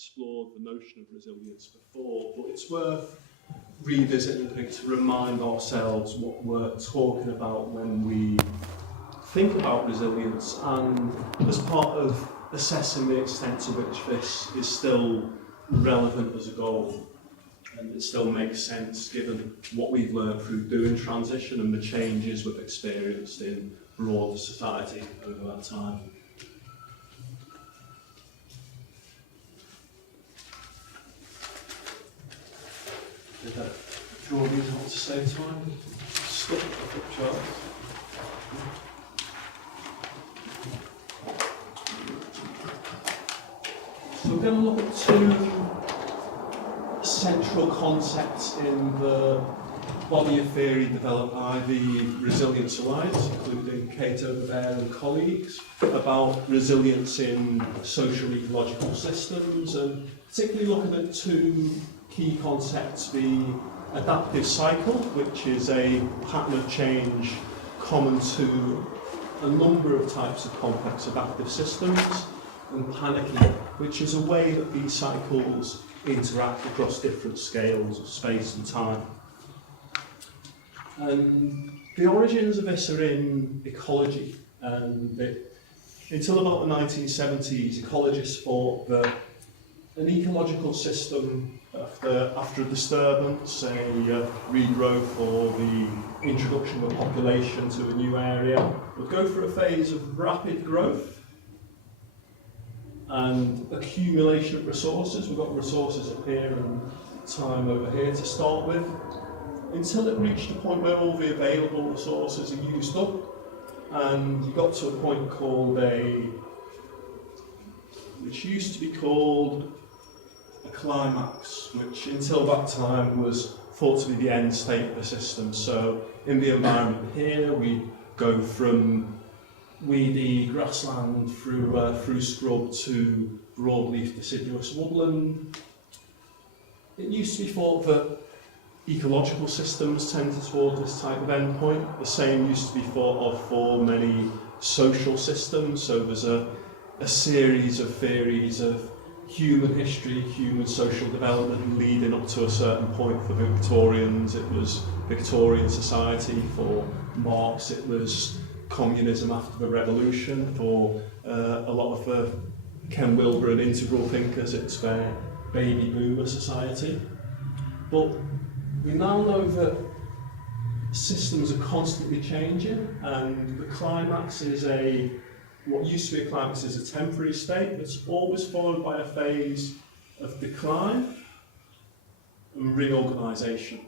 explored the notion of resilience before, but it's worth revisiting to remind ourselves what we're talking about when we think about resilience, and as part of assessing the extent to which this is still relevant as a goal, and it still makes sense given what we've learned through doing transition and the changes we've experienced in broader society over that time. Did that draw these out to save time? Stop the flip chart. So we're going to look at two central concepts in the body of theory developed by the Resilience Alliance, including Kate Overbear and colleagues, about resilience in social ecological systems, and particularly looking at two key concepts: the adaptive cycle, which is a pattern of change common to a number of types of complex adaptive systems, and panicking, which is a way that these cycles interact across different scales of space and time. And the origins of this are in ecology, and until about the 1970s, ecologists thought that an ecological system after a disturbance, a regrowth or the introduction of a population to a new area, would go through a phase of rapid growth and accumulation of resources. We've got resources up here and time over here to start with, until it reached a point where all the available resources are used up, and you got to a point which used to be called a climax, which until that time was thought to be the end state of the system. So in the environment here, we go from weedy grassland through scrub to broadleaf deciduous woodland. It used to be thought that ecological systems tended towards this type of endpoint. The same used to be thought of for many social systems. So there's a series of theories of human history, human social development leading up to a certain point. For the Victorians, it was Victorian society. For Marx, it was communism after the revolution. For a lot of the Ken Wilber and integral thinkers, it's their baby boomer society. But we now know that systems are constantly changing, and the climax is what used to be a climax is a temporary state that's always followed by a phase of decline and reorganisation.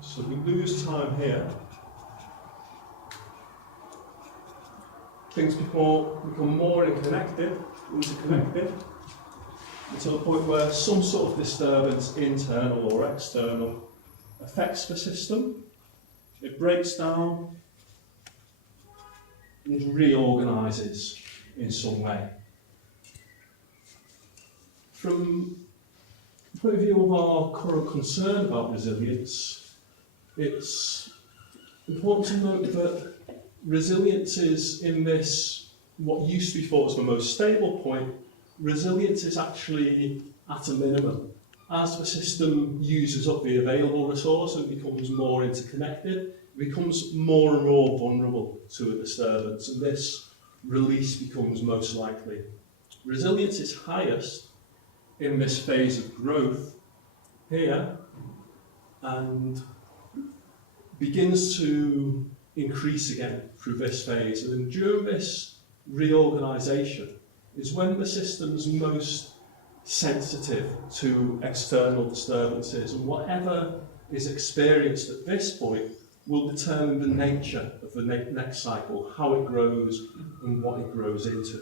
So we lose time here. Things become more interconnected, until the point where some sort of disturbance, internal or external, affects the system. It breaks down and reorganises in some way. From the point of view of our current concern about resilience, it's important to note that resilience is in this, what used to be thought as the most stable point, resilience is actually at a minimum. As the system uses up the available resource and becomes more interconnected, it becomes more and more vulnerable to a disturbance, and this release becomes most likely. Resilience is highest in this phase of growth here, and begins to increase again through this phase. And during this reorganisation is when the system's most sensitive to external disturbances, and whatever is experienced at this point will determine the nature of the next cycle, how it grows and what it grows into.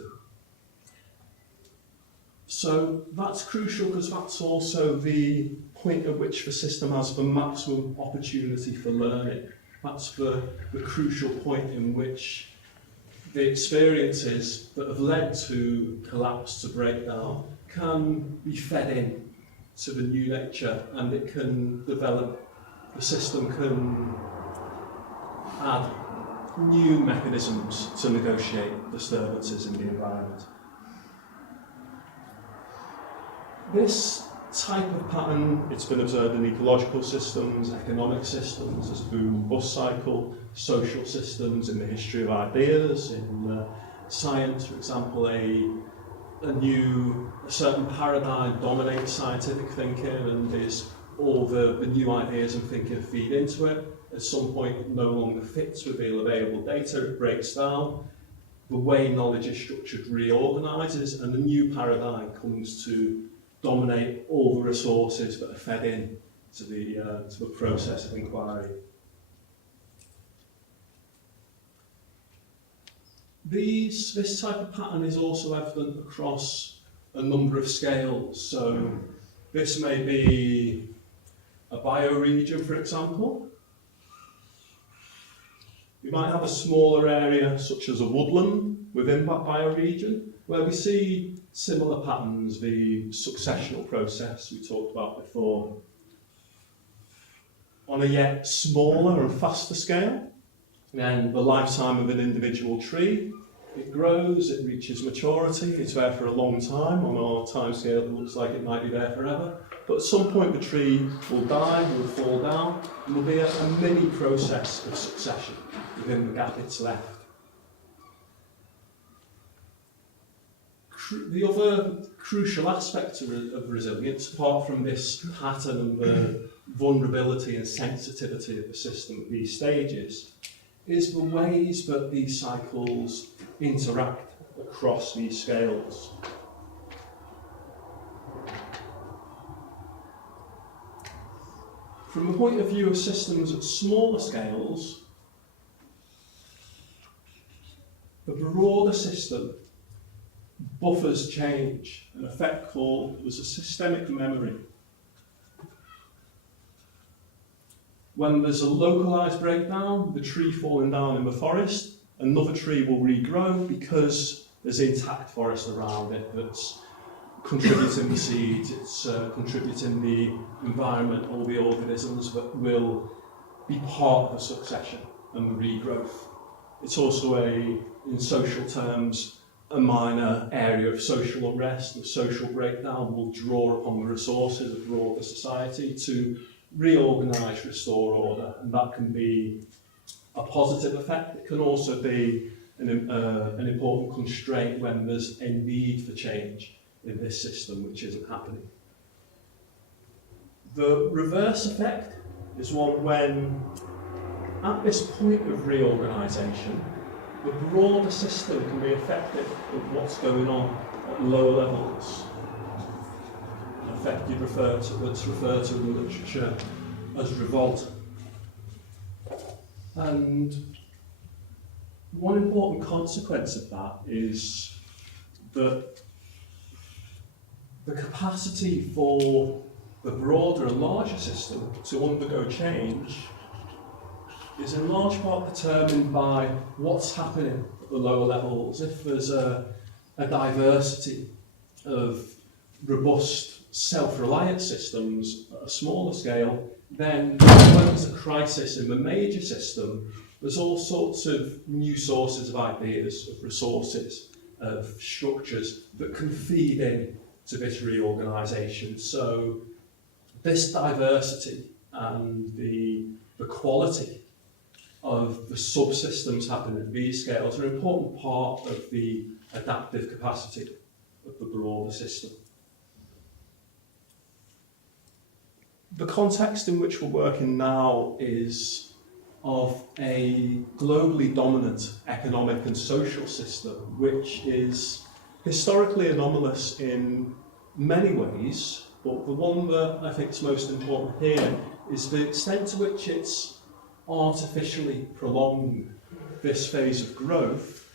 So that's crucial, because that's also the point at which the system has the maximum opportunity for learning. That's the crucial point in which the experiences that have led to collapse, to breakdown, can be fed in to the new nature, and it can develop, the system can add new mechanisms to negotiate disturbances in the environment. This type of pattern, it's been observed in ecological systems, economic systems, as boom bust cycle, social systems, in the history of ideas, in science, for example, a certain paradigm dominates scientific thinking, and is all the new ideas and thinking feed into it. At some point, it no longer fits with the available data, it breaks down. The way knowledge is structured reorganises, and a new paradigm comes to dominate all the resources that are fed in to the process of inquiry. This type of pattern is also evident across a number of scales. So this may be a bioregion, for example. You might have a smaller area, such as a woodland, within that bioregion, where we see similar patterns, the successional process we talked about before. On a yet smaller and faster scale, then the lifetime of an individual tree, it grows, it reaches maturity, it's there for a long time. On our time scale, it looks like it might be there forever. But at some point, the tree will die, will fall down, and there'll be a mini process of succession within the gap it's left. The other crucial aspect of resilience, apart from this pattern and the vulnerability and sensitivity of the system at these stages, is the ways that these cycles interact across these scales. From the point of view of systems at smaller scales, the broader system buffers change, an effect called as a systemic memory. When there's a localized breakdown, the tree falling down in the forest, another tree will regrow because there's intact forest around it that's contributing the seeds, it's contributing the environment, all the organisms that will be part of the succession and the regrowth. It's also in social terms, a minor area of social unrest. The social breakdown will draw upon the resources of broader society to reorganise, restore order, and that can be a positive effect. It can also be an important constraint when there's a need for change in this system, which isn't happening. The reverse effect is one when, at this point of reorganisation, the broader system can be affected with what's going on at lower levels. An effect that's referred to in the literature as revolt. And one important consequence of that is that the capacity for the broader and larger system to undergo change is in large part determined by what's happening at the lower levels. If there's a diversity of robust, self-reliant systems at a smaller scale, then when there's a crisis in the major system, there's all sorts of new sources of ideas, of resources, of structures that can feed in to this reorganisation. So this diversity and the quality of the subsystems happening at these scales are an important part of the adaptive capacity of the broader system. The context in which we're working now is of a globally dominant economic and social system, which is historically anomalous in many ways, but the one that I think is most important here is the extent to which it's artificially prolonged this phase of growth,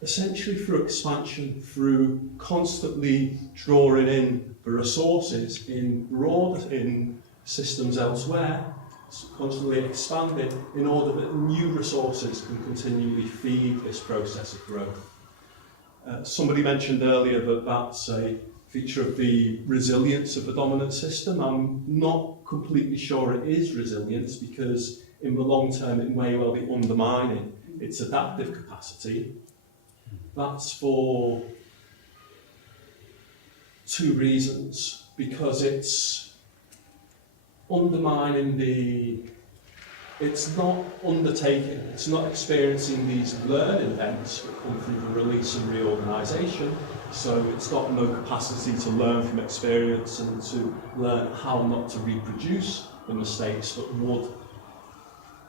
essentially through expansion, through constantly drawing in the resources in systems elsewhere, constantly expanding in order that new resources can continually feed this process of growth. Somebody mentioned earlier that that's a feature of the resilience of the dominant system. I'm not completely sure it is resilience, because in the long term it may well be undermining its adaptive capacity. That's for two reasons. Because it's undermining it's not undertaking, it's not experiencing these learning events that come through the release and reorganisation, so it's got no capacity to learn from experience and to learn how not to reproduce the mistakes that would,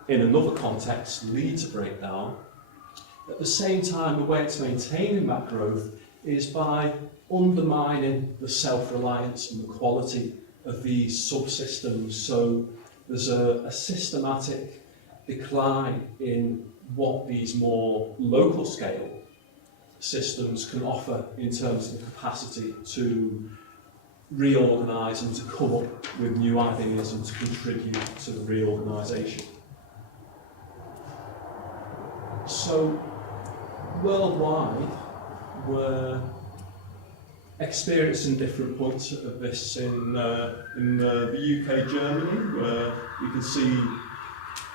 in another context, lead to breakdown. At the same time, the way it's maintaining that growth is by undermining the self-reliance and the quality of these subsystems. So there's a systematic decline in what these more local scale systems can offer in terms of the capacity to reorganise and to come up with new ideas and to contribute to the reorganisation. So worldwide, we're experiencing different points of this in the UK, Germany, where you can see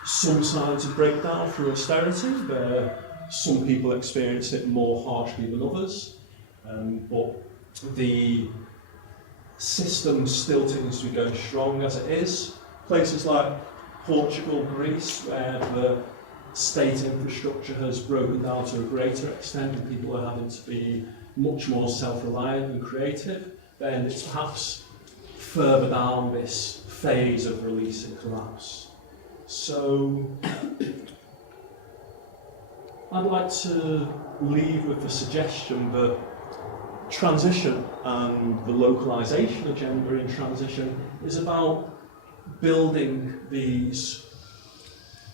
some signs of breakdown through austerity, where some people experience it more harshly than others, but the system still tends to be going strong as it is. Places like Portugal, Greece, where the state infrastructure has broken down to a greater extent and people are having to be much more self-reliant and creative, then it's perhaps further down this phase of release and collapse. So I'd like to leave with the suggestion that transition and the localisation agenda in transition is about building these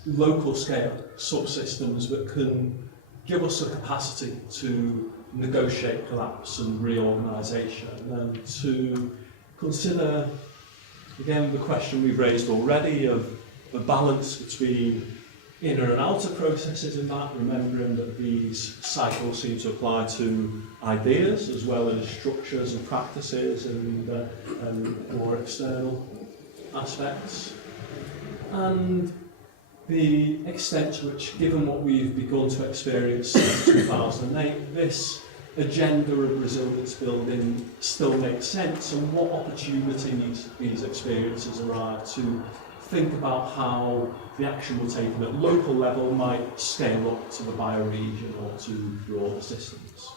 local scale subsystems that can give us a capacity to negotiate collapse and reorganisation, and to consider again the question we've raised already of the balance between inner and outer processes in that, remembering that these cycles seem to apply to ideas as well as structures and practices and more external aspects. And the extent to which, given what we've begun to experience since 2008, this agenda of resilience building still makes sense, and what opportunities these experiences arrive to think about how the action we're taking at local level might scale up to the bioregion or to broader systems.